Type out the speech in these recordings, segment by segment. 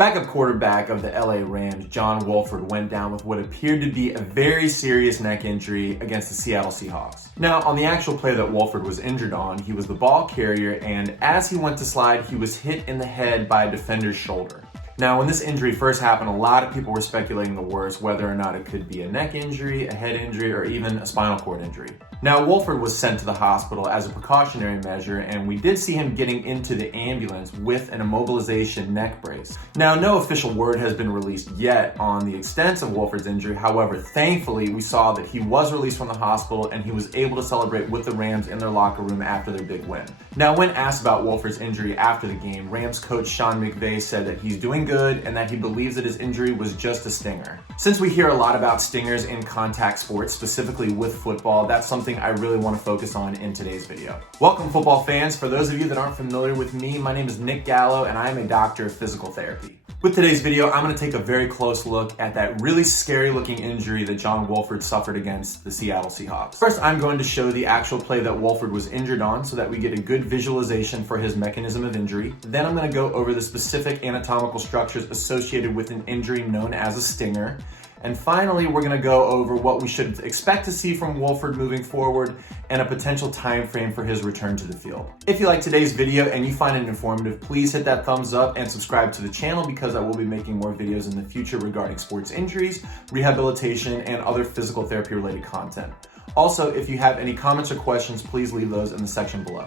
Backup quarterback of the LA Rams, John Wolford, went down with what appeared to be a very serious neck injury against the Seattle Seahawks. Now, on the actual play that Wolford was injured on, he was the ball carrier, and as he went to slide, he was hit in the head by a defender's shoulder. Now, when this injury first happened, a lot of people were speculating the worst, whether or not it could be a neck injury, a head injury, or even a spinal cord injury. Now, Wolford was sent to the hospital as a precautionary measure, and we did see him getting into the ambulance with an immobilization neck brace. Now, no official word has been released yet on the extent of Wolford's injury. However, thankfully, we saw that he was released from the hospital and he was able to celebrate with the Rams in their locker room after their big win. Now, when asked about Wolford's injury after the game, Rams coach Sean McVay said that he's doing good and that he believes that his injury was just a stinger. Since we hear a lot about stingers in contact sports, specifically with football, that's something I really want to focus on in today's video. Welcome, football fans. For those of you that aren't familiar with me, my name is Nick Gallo and I am a doctor of physical therapy. With today's video, I'm going to take a very close look at that really scary looking injury that John Wolford suffered against the Seattle Seahawks. First, I'm going to show the actual play that Wolford was injured on so that we get a good visualization for his mechanism of injury. Then I'm going to go over the specific anatomical structures associated with an injury known as a stinger. And finally, we're going to go over what we should expect to see from Wolford moving forward and a potential time frame for his return to the field. If you like today's video and you find it informative, please hit that thumbs up and subscribe to the channel because I will be making more videos in the future regarding sports injuries, rehabilitation, and other physical therapy related content. Also, if you have any comments or questions, please leave those in the section below.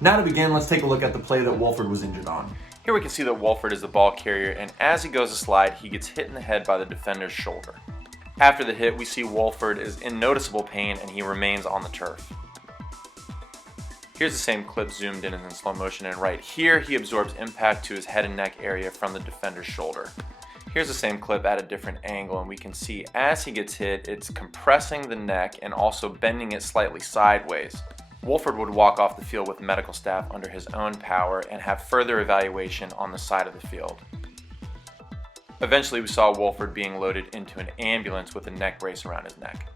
Now to begin, let's take a look at the play that Wolford was injured on. Here we can see that Wolford is the ball carrier, and as he goes to slide, he gets hit in the head by the defender's shoulder. After the hit, we see Wolford is in noticeable pain and he remains on the turf. Here's the same clip zoomed in slow motion, and right here he absorbs impact to his head and neck area from the defender's shoulder. Here's the same clip at a different angle, and we can see as he gets hit, it's compressing the neck and also bending it slightly sideways. Wolford would walk off the field with medical staff under his own power and have further evaluation on the side of the field. Eventually, we saw Wolford being loaded into an ambulance with a neck brace around his neck.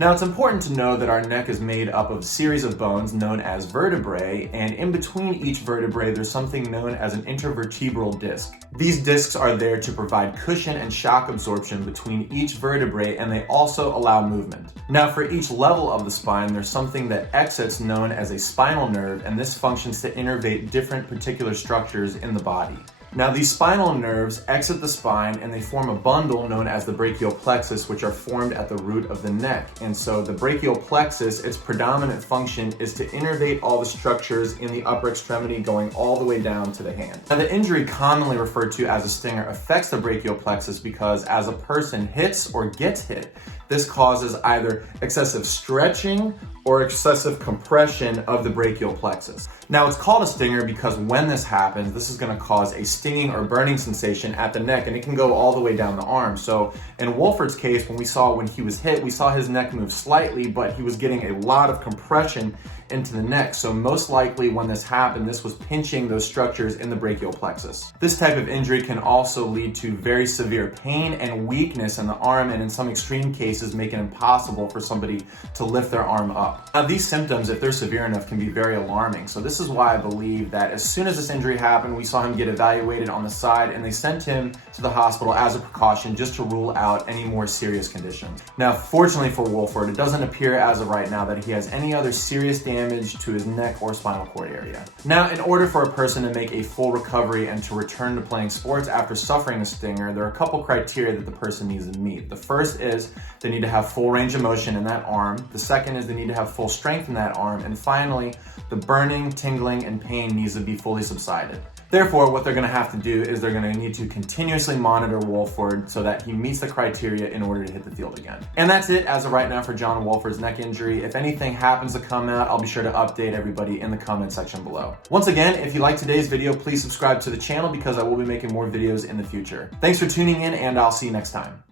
Now, it's important to know that our neck is made up of a series of bones known as vertebrae, and in between each vertebrae, there's something known as an intervertebral disc. These discs are there to provide cushion and shock absorption between each vertebrae, and they also allow movement. Now, for each level of the spine, there's something that exits known as a spinal nerve, and this functions to innervate different particular structures in the body. Now, these spinal nerves exit the spine and they form a bundle known as the brachial plexus, which are formed at the root of the neck. And so the brachial plexus, its predominant function is to innervate all the structures in the upper extremity going all the way down to the hand. Now, the injury commonly referred to as a stinger affects the brachial plexus because as a person hits or gets hit, this causes either excessive stretching or excessive compression of the brachial plexus. Now, it's called a stinger because when this happens, this is going to cause a stinging or burning sensation at the neck, and it can go all the way down the arm. So in Wolford's case, when he was hit, we saw his neck move slightly, but he was getting a lot of compression into the neck. So most likely when this happened, this was pinching those structures in the brachial plexus. This type of injury can also lead to very severe pain and weakness in the arm, and in some extreme cases make it impossible for somebody to lift their arm up. Now, these symptoms, if they're severe enough, can be very alarming. So this is why I believe that as soon as this injury happened, we saw him get evaluated on the side and they sent him to the hospital as a precaution just to rule out any more serious conditions. Now, fortunately for Wolford, it doesn't appear as of right now that he has any other serious damage to his neck or spinal cord area. Now, in order for a person to make a full recovery and to return to playing sports after suffering a stinger, there are a couple criteria that the person needs to meet. The first is they need to have full range of motion in that arm. The second is they need to have full strength in that arm. And finally, the burning, tingling, and pain needs to be fully subsided. Therefore, what they're going to have to do is they're going to need to continuously monitor Wolford so that he meets the criteria in order to hit the field again. And that's it as of right now for John Wolford's neck injury. If anything happens to come out, I'll be sure to update everybody in the comment section below. Once again, if you like today's video, please subscribe to the channel because I will be making more videos in the future. Thanks for tuning in, and I'll see you next time.